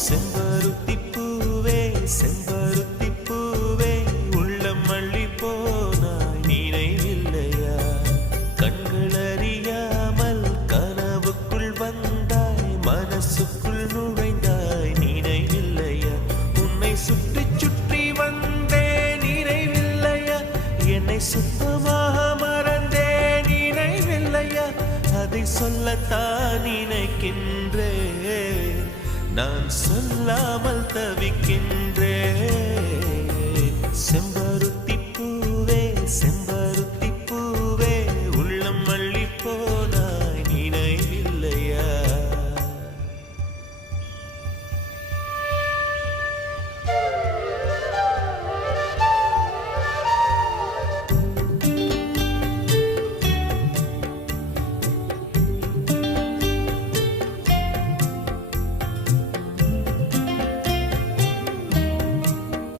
செம்பருத்தி பூவே செம்பருத்தி பூவே உள்ளம் மல்லி போனாய் நினைவில்லையா கண்கள் அறியாமல் கனவுக்குள் வந்தாய் மனசுக்குள் நுழைந்தாய் நினைவில்லையா உன்னை சுற்றி சுற்றி வந்தே நினைவில்லையா என்னை சுத்தமாக மறந்தே நினைவில்லையா அதை சொல்லத்தான் நினைக்கின்றேன் நான் சொல்லாமல் தவிக்கின்றேன் செம்பருத்தி பூவே